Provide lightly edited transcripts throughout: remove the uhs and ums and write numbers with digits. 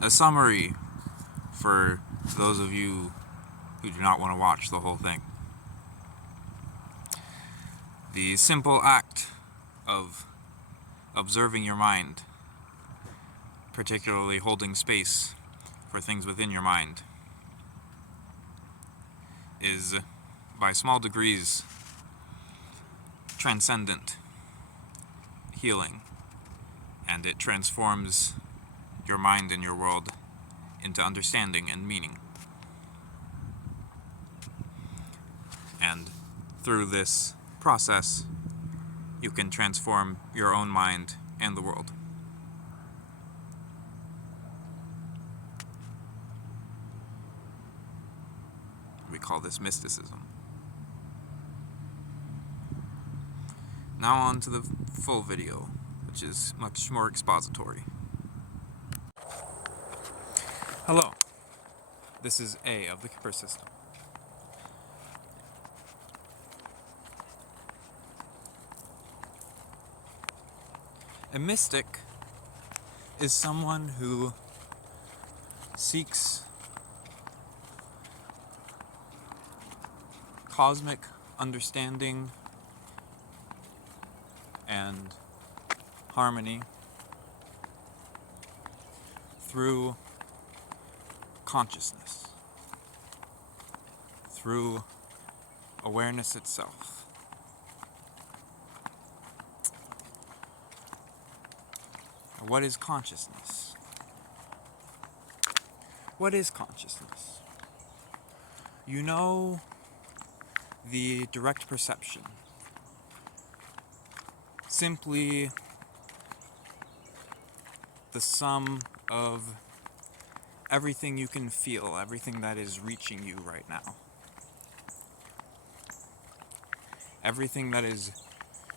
a summary for those of you who do not want to watch the whole thing. The simple act of observing your mind, particularly holding space for things within your mind, is, by small degrees, transcendent healing, and it transforms your mind and your world into understanding and meaning. And through this process, you can transform your own mind and the world. We call this mysticism. Now on to the full video, which is much more expository. Hello, this is A of the Kipper system. A mystic is someone who seeks cosmic understanding and harmony through consciousness, through awareness itself. What is consciousness? What is consciousness? You know, the direct perception. Simply the sum of everything you can feel, everything that is reaching you right now. Everything that is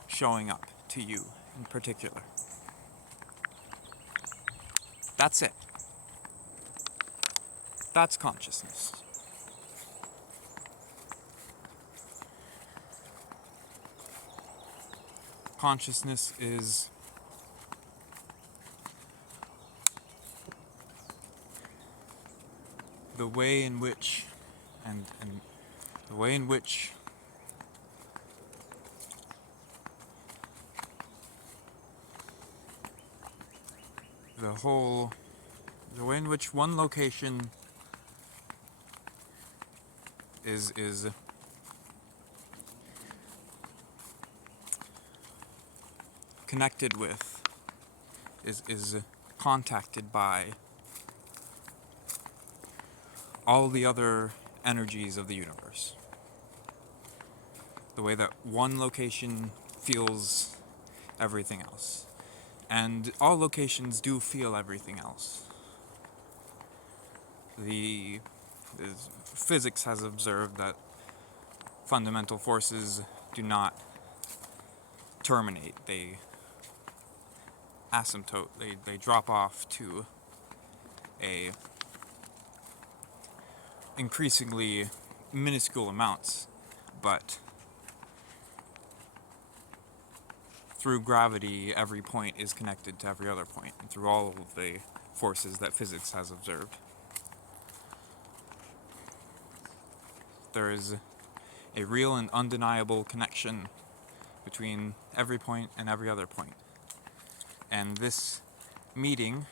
showing up to you in particular. That's it. That's consciousness. Consciousness is the way in which and the way in which the way in which one location is connected with, is contacted by all the other energies of the universe. The way that one location feels everything else. And all locations do feel everything else. The physics has observed that fundamental forces do not terminate. They asymptote. They drop off to a increasingly minuscule amounts, but through gravity, every point is connected to every other point, and through all of the forces that physics has observed. There is a real and undeniable connection between every point and every other point. And this meeting,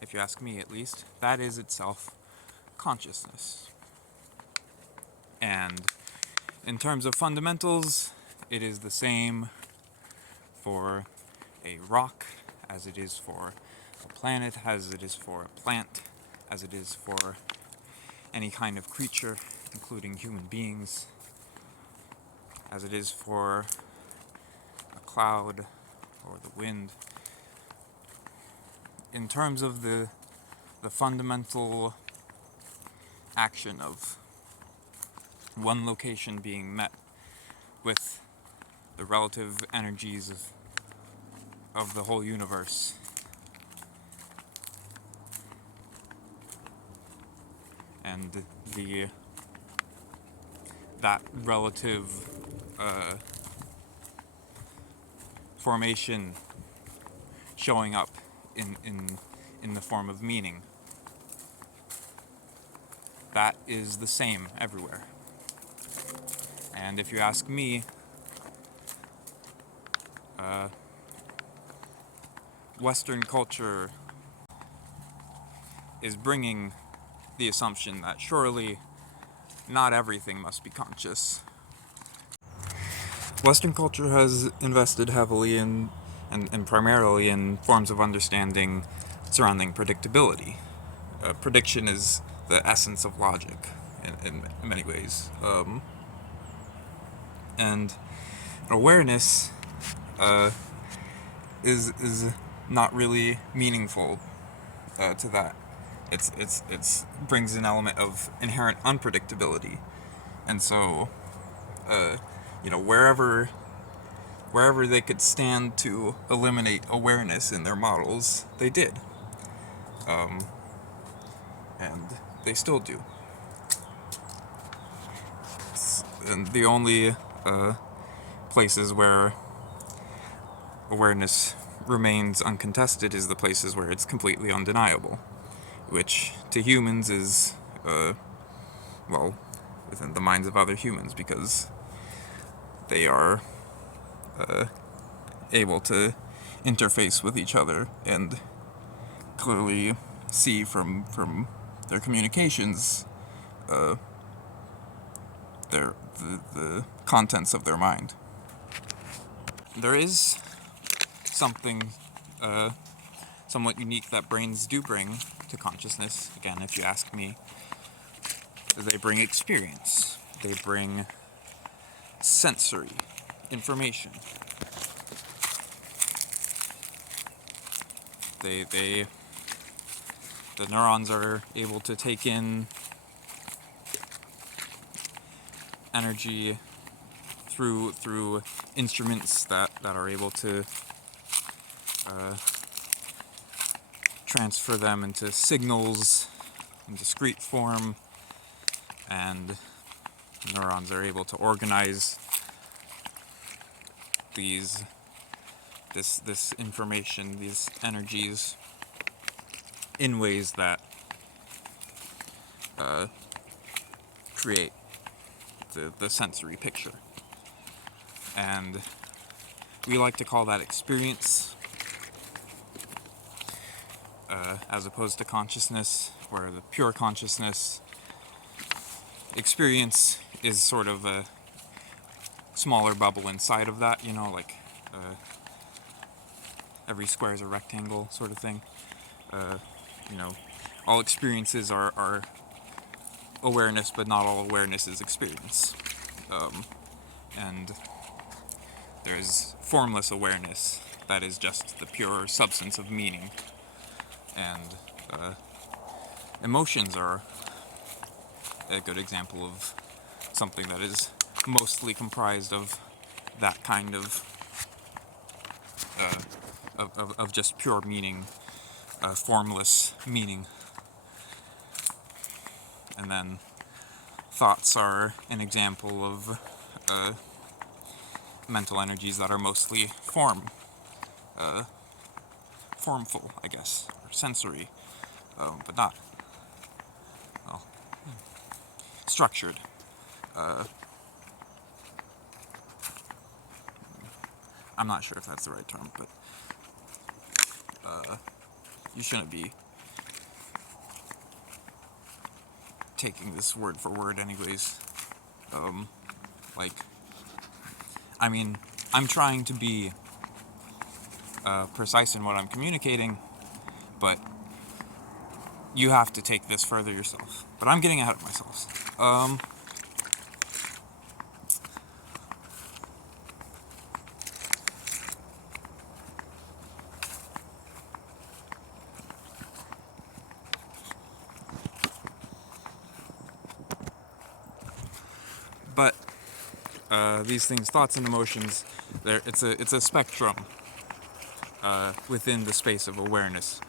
if you ask me at least, that is itself consciousness. And in terms of fundamentals, it is the same for a rock as it is for a planet, as it is for a plant, as it is for any kind of creature, including human beings, as it is for a cloud or the wind. In terms of the fundamental action of one location being met with the relative energies of the whole universe, and that relative formation showing up in in the form of meaning. That is the same everywhere. And if you ask me, Western culture is bringing the assumption that surely not everything must be conscious. Western culture has invested heavily in and primarily in forms of understanding surrounding predictability. Prediction is the essence of logic in many ways. And awareness is not really meaningful to that. It's brings an element of inherent unpredictability, and so wherever they could stand to eliminate awareness in their models, they did, and they still do. And the only places where awareness remains uncontested is the places where it's completely undeniable, which to humans is, within the minds of other humans, because they are able to interface with each other and clearly see from their communications the contents of their mind. There is something somewhat unique that brains do bring to consciousness. Again, if you ask me, they bring experience. They bring sensory information. The neurons are able to take in energy through instruments that are able to transfer them into signals in discrete form, and neurons are able to organize this information, these energies, in ways that create the sensory picture. And we like to call that experience, as opposed to consciousness, where the pure consciousness experience is sort of a smaller bubble inside of that, like every square is a rectangle sort of thing. All experiences are awareness, but not all awareness is experience. And there's formless awareness that is just the pure substance of meaning. And emotions are a good example of something that is mostly comprised of that kind of just pure meaning, formless meaning. And then thoughts are an example of mental energies that are mostly formful, I guess, or sensory, but not, structured. I'm not sure if that's the right term, but you shouldn't be taking this word for word anyways. I'm trying to be precise in what I'm communicating, but you have to take this further yourself. But I'm getting ahead of myself. But these things, thoughts and emotions, it's a spectrum within the space of awareness,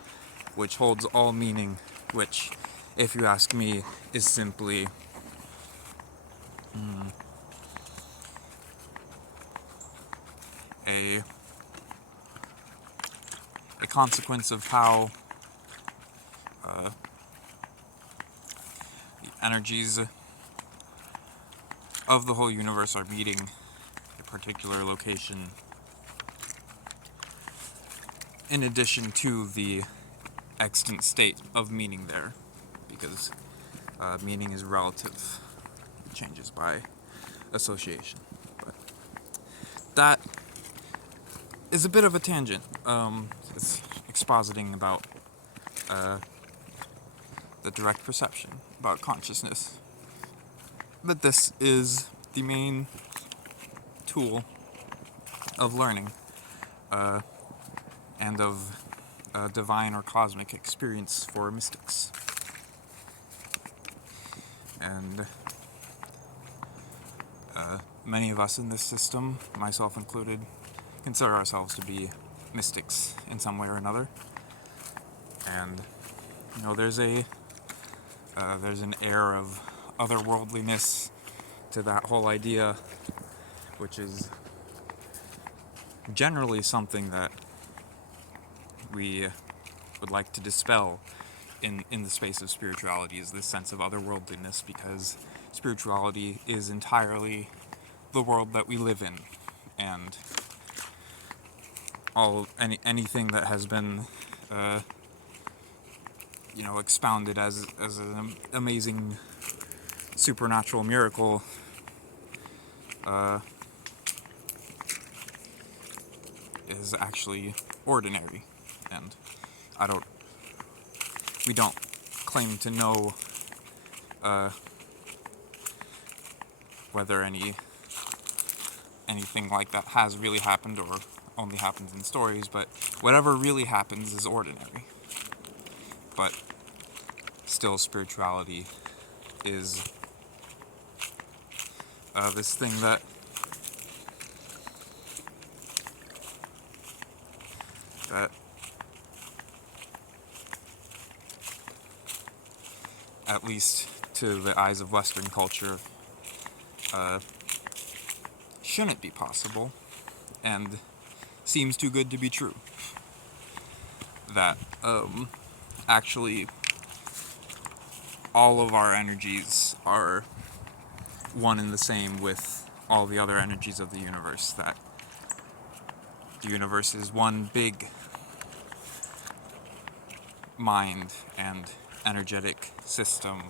which holds all meaning, which, if you ask me, is simply a consequence of how energies of the whole universe are meeting a particular location in addition to the extant state of meaning there, because meaning is relative. It changes by association. But that is a bit of a tangent. It's expositing about the direct perception, about consciousness. But this is the main tool of learning and of divine or cosmic experience for mystics. And many of us in this system, myself included, consider ourselves to be mystics in some way or another. And there's an air of otherworldliness to that whole idea, which is generally something that we would like to dispel in the space of spirituality, is this sense of otherworldliness, because spirituality is entirely the world that we live in, and anything that has been expounded as an amazing supernatural miracle is actually ordinary. And we don't claim to know whether anything like that has really happened or only happens in stories, but whatever really happens is ordinary. But still, spirituality is this thing that at least to the eyes of Western culture shouldn't be possible and seems too good to be true. That actually all of our energies are one and the same with all the other energies of the universe, that the universe is one big mind and energetic system,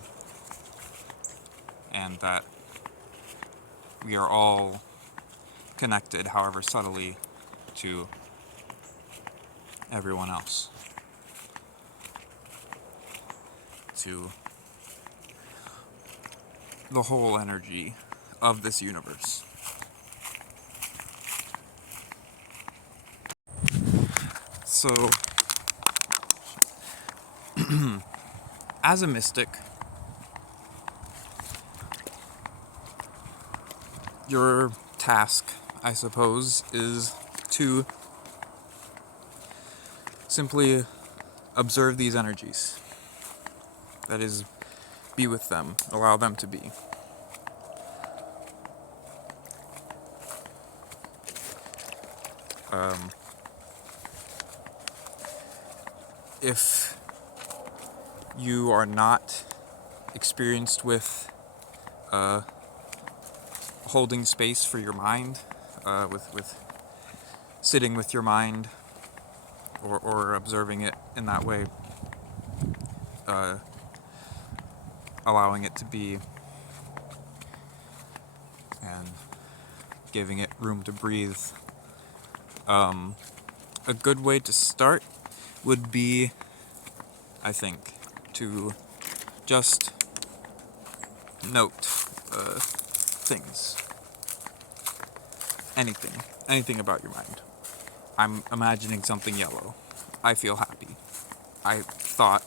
and that we are all connected, however subtly, to everyone else, to the whole energy of this universe. So, as a mystic, your task, I suppose, is to simply observe these energies. That is, be with them, allow them to be. If you are not experienced with holding space for your mind, with sitting with your mind, or observing it in that way, allowing it to be and giving it room to breathe. A good way to start would be, I think, to just note things. Anything about your mind. I'm imagining something yellow. I feel happy. I thought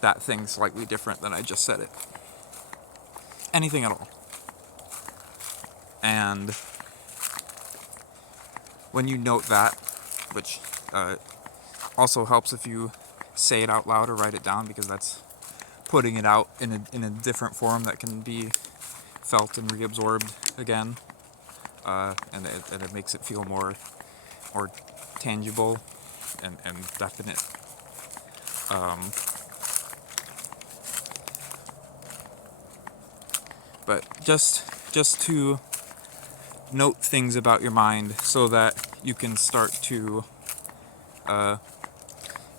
that thing slightly different than I just said it. Anything at all. And when you note that, which also helps if you say it out loud or write it down, because that's putting it out in a different form that can be felt and reabsorbed again, and it makes it feel more tangible and definite. But just to note things about your mind so that you can start to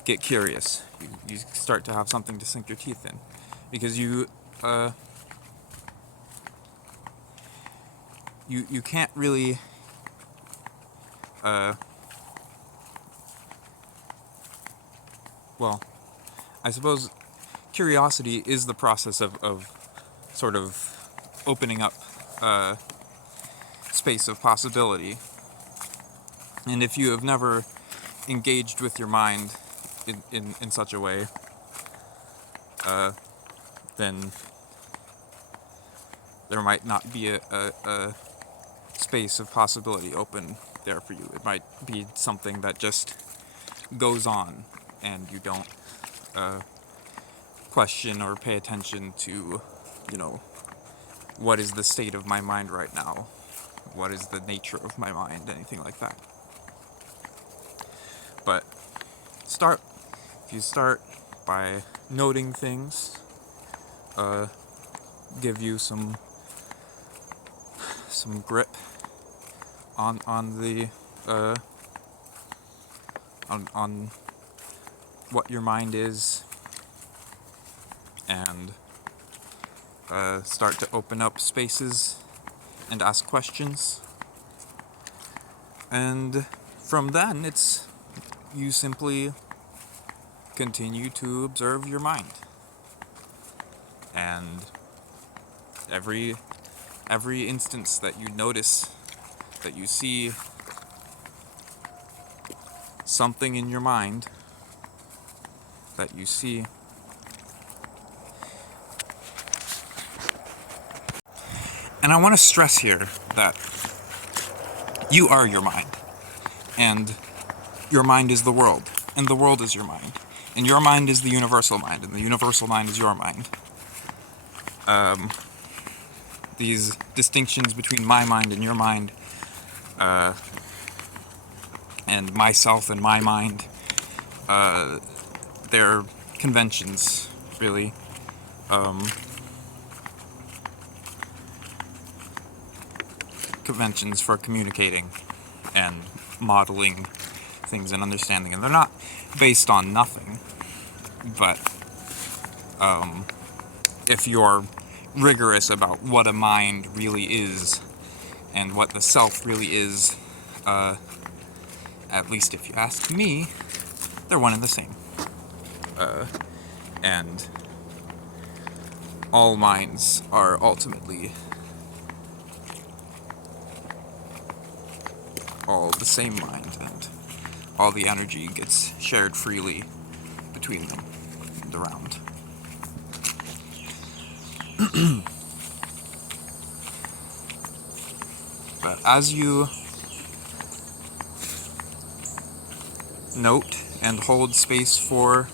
get curious. You start to have something to sink your teeth in, because you can't really well, I suppose curiosity is the process of sort of opening up space of possibility. And if you have never engaged with your mind in such a way, then there might not be a space of possibility open there for you. It might be something that just goes on, and you don't question or pay attention to, what is the state of my mind right now? What is the nature of my mind? Anything like that. But if you start by noting things, give you some grip on the on what your mind is, and start to open up spaces and ask questions. And from then, you simply continue to observe your mind. And every instance that you notice, that you see something in your mind, that you see and I want to stress here that you are your mind, and your mind is the world, and the world is your mind, and your mind is the universal mind, and the universal mind is your mind. These distinctions between my mind and your mind, and myself and my mind, they're conventions, really. Conventions for communicating and modeling things and understanding, and they're not based on nothing. But if you're rigorous about what a mind really is and what the self really is, at least if you ask me, they're one and the same. And all minds are ultimately all the same mind, and all the energy gets shared freely between them and around. But as you note and hold space for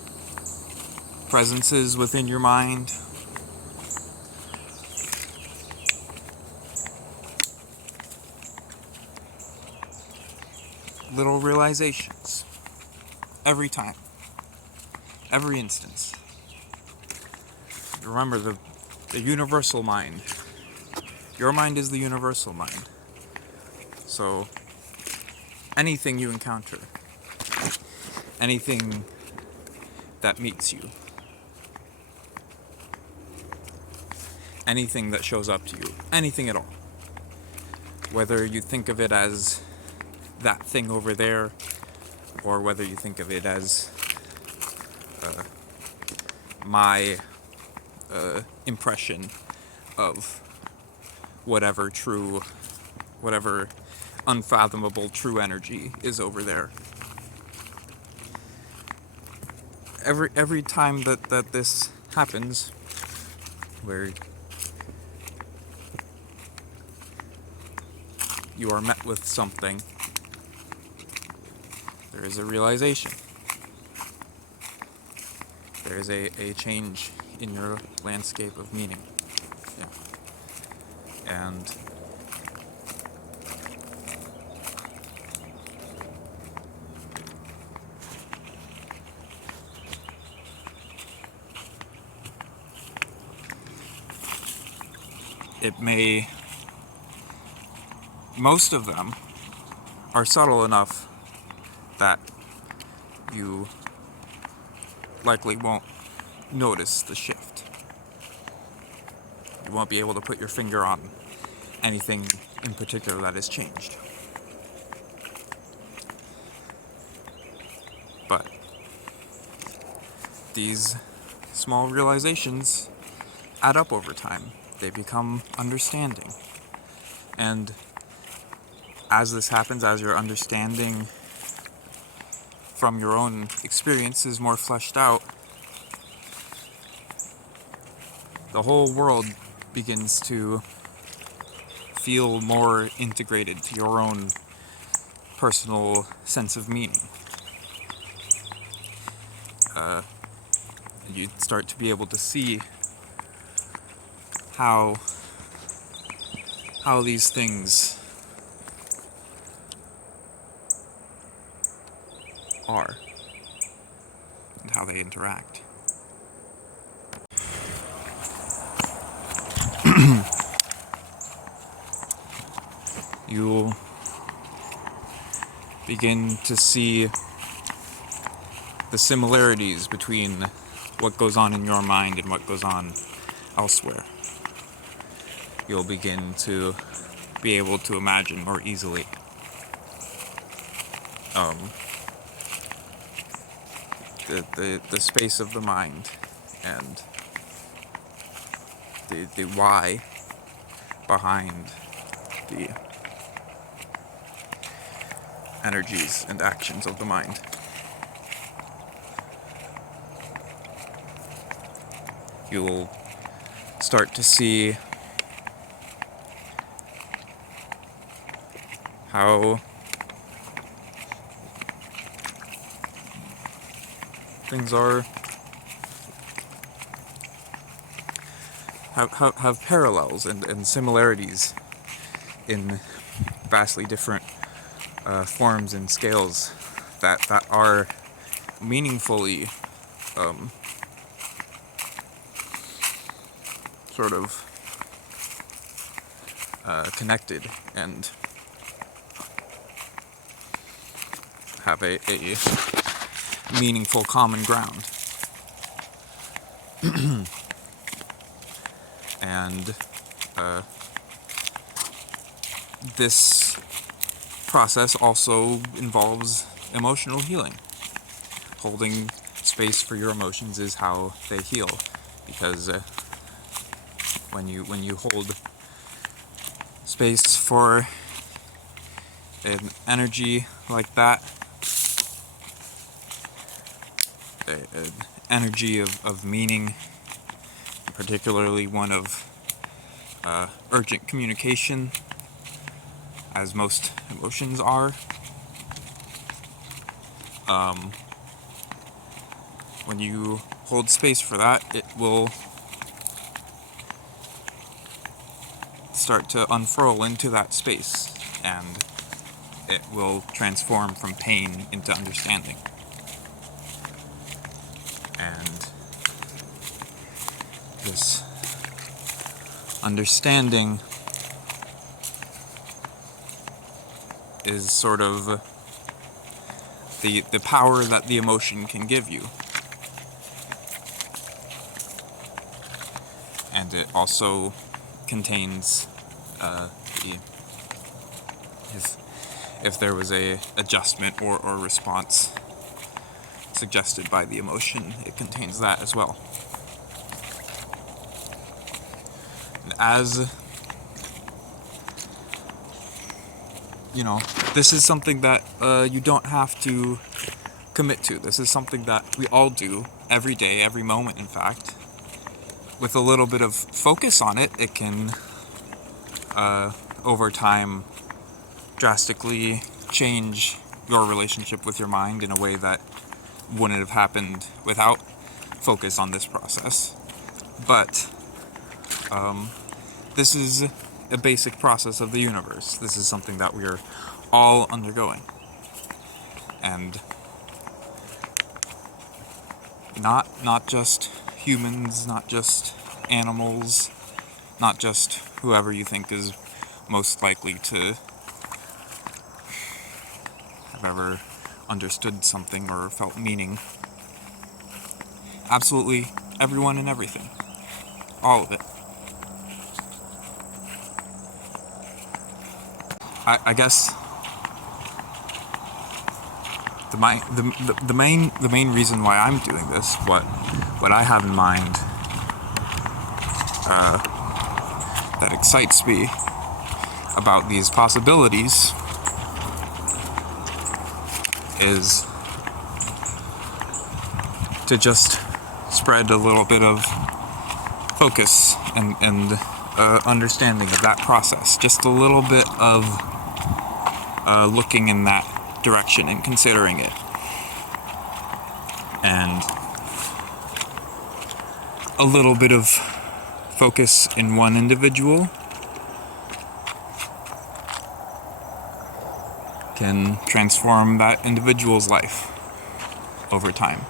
presences within your mind, little realizations every time, every instance. Remember the universal mind. Your mind is the universal mind. So anything you encounter, anything that meets you, anything that shows up to you, anything at all, whether you think of it as that thing over there, or whether you think of it as my impression of whatever unfathomable true energy is over there. Every time that this happens, where you are met with something, there is a realization. There is a change in your landscape of meaning. Yeah. And most of them are subtle enough that you likely won't notice the shift. You won't be able to put your finger on anything in particular that has changed. But these small realizations add up over time. They become understanding. And as this happens, as your understanding from your own experience is more fleshed out, the whole world begins to feel more integrated to your own personal sense of meaning. You start to be able to see how these things are and how they interact. You'll begin to see the similarities between what goes on in your mind and what goes on elsewhere. You'll begin to be able to imagine more easily the space of the mind and the why behind the energies and actions of the mind. You'll start to see how things have parallels and similarities in vastly different forms and scales that are meaningfully sort of connected and have a meaningful common ground. And this process also involves emotional healing. Holding space for your emotions is how they heal, because when you hold space for an energy like that, an energy of meaning, particularly one of urgent communication, as most emotions are. When you hold space for that, it will start to unfurl into that space, and it will transform from pain into understanding. And this understanding is sort of the power that the emotion can give you. And it also contains if there was a adjustment or response suggested by the emotion, it contains that as well. And as you know, this is something that you don't have to commit to. This is something that we all do every day, every moment, in fact. With a little bit of focus on it, it can, over time, drastically change your relationship with your mind in a way that wouldn't have happened without focus on this process. But this is a basic process of the universe. This is something that we are all undergoing. And not just humans, not just animals, not just whoever you think is most likely to have ever understood something or felt meaning. Absolutely everyone and everything. All of it. I guess the main reason why I'm doing this, what I have in mind, that excites me about these possibilities is to just spread a little bit of focus and understanding of that process. Just a little bit of looking in that direction and considering it. And a little bit of focus in one individual can transform that individual's life over time.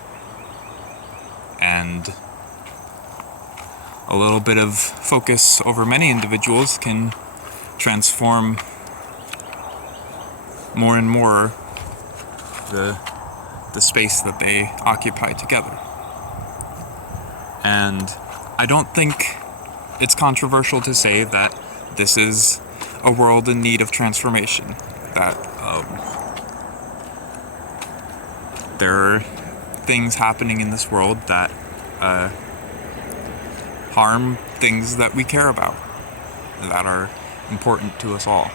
And a little bit of focus over many individuals can transform more and more the space that they occupy together. And I don't think it's controversial to say that this is a world in need of transformation. That there are things happening in this world that harm things that we care about, that are important to us all.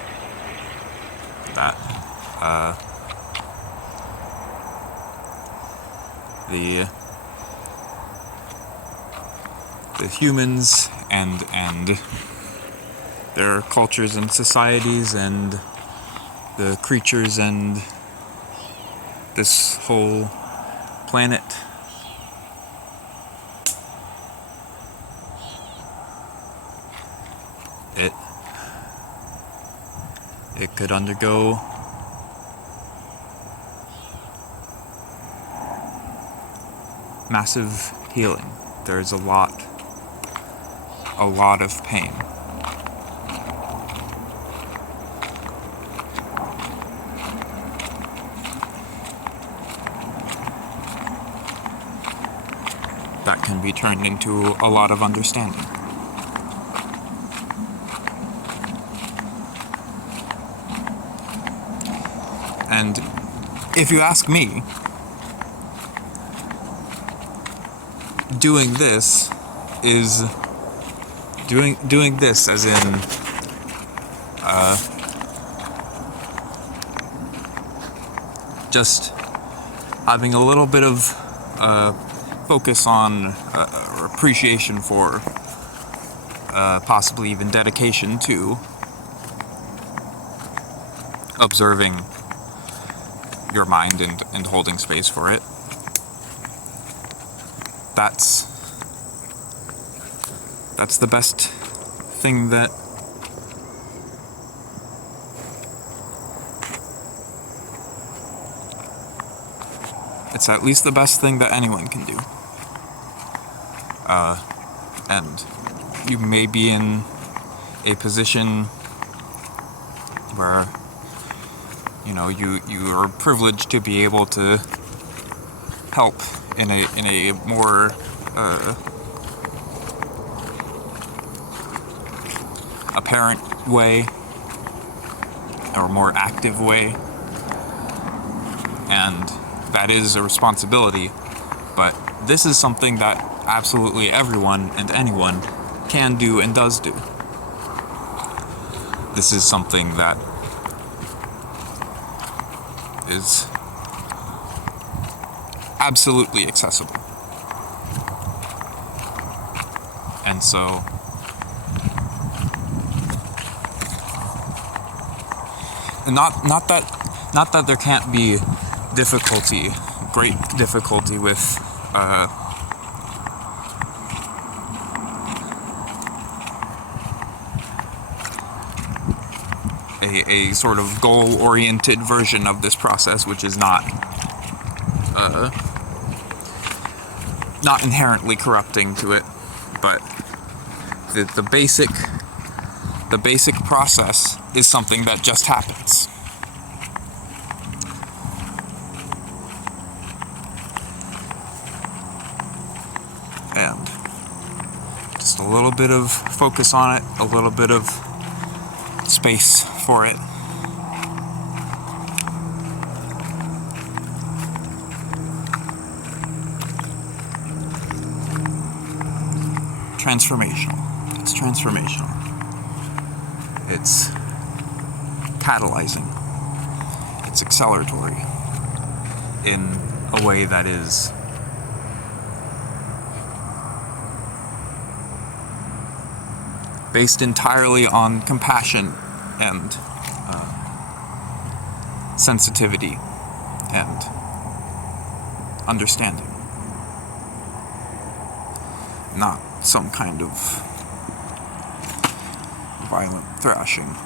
That the humans and their cultures and societies and the creatures and this whole planet it could undergo massive healing. There's a lot of pain. That can be turned into a lot of understanding. And if you ask me, doing this as in just having a little bit of focus on or appreciation for, possibly even dedication to observing your mind and holding space for it. That's the best thing that it's at least the best thing that anyone can do. And you may be in a position where you are privileged to be able to help in a more apparent way or more active way, and that is a responsibility. But this is something that absolutely everyone and anyone can do and does do. This is something that is absolutely accessible. And so not that there can't be great difficulty with a sort of goal-oriented version of this process, which is not inherently corrupting to it, but the basic process is something that just happens. And just a little bit of focus on it, a little bit of space for it. Transformational. It's transformational. It's catalyzing. It's acceleratory in a way that is based entirely on compassion and sensitivity and understanding. Not some kind of violent thrashing.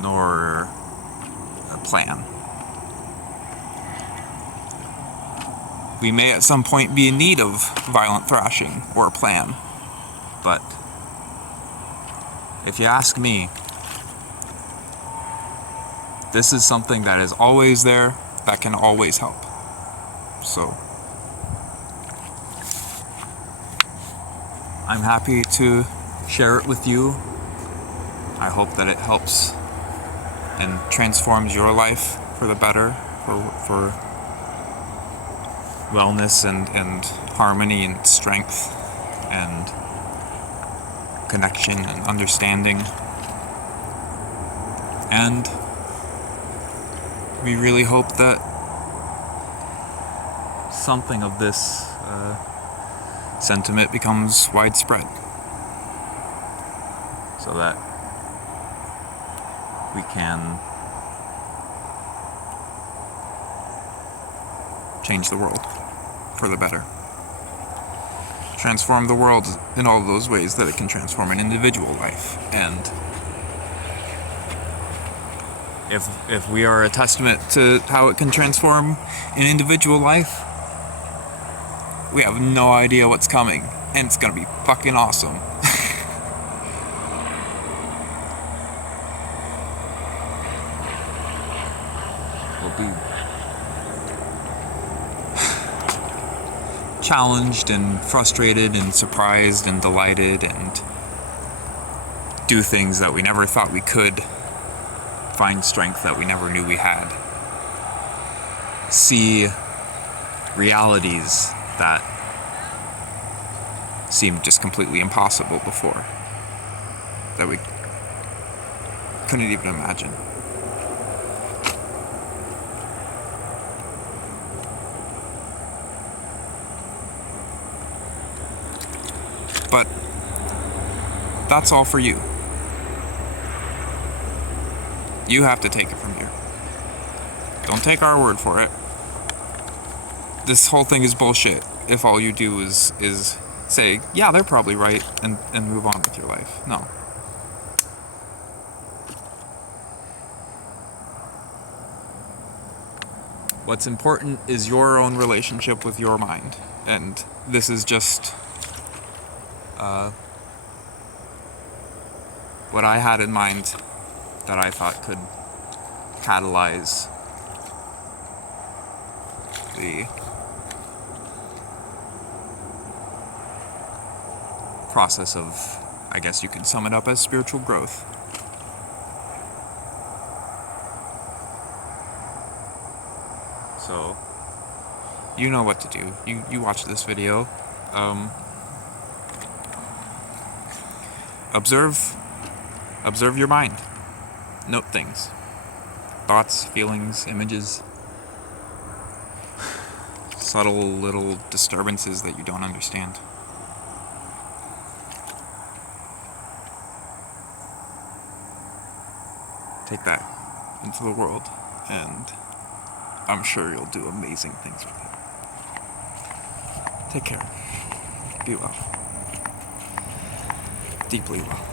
Nor a plan. We may at some point be in need of violent thrashing or a plan, but if you ask me, this is something that is always there, that can always help. So, I'm happy to share it with you. I hope that it helps and transforms your life for the better, for wellness and harmony and strength and connection and understanding. And we really hope that something of this sentiment becomes widespread, so that we can change the world for the better. Transform the world in all those ways that it can transform an individual life. And if we are a testament to how it can transform an individual life, we have no idea what's coming, and it's gonna be fucking awesome. We'll be challenged and frustrated and surprised and delighted and do things that we never thought we could, find strength that we never knew we had, see realities that seemed just completely impossible before, that we couldn't even imagine. But that's all for you. You have to take it from here. Don't take our word for it. This whole thing is bullshit if all you do is say, yeah, they're probably right, and move on with your life. No. What's important is your own relationship with your mind. And this is just what I had in mind that I thought could catalyze the process of, I guess you could sum it up as spiritual growth. So, you know what to do. You watch this video. Observe your mind. Note things. Thoughts, feelings, images. Subtle little disturbances that you don't understand. Take that into the world, and I'm sure you'll do amazing things with it. Take care. Be well. Deeply well.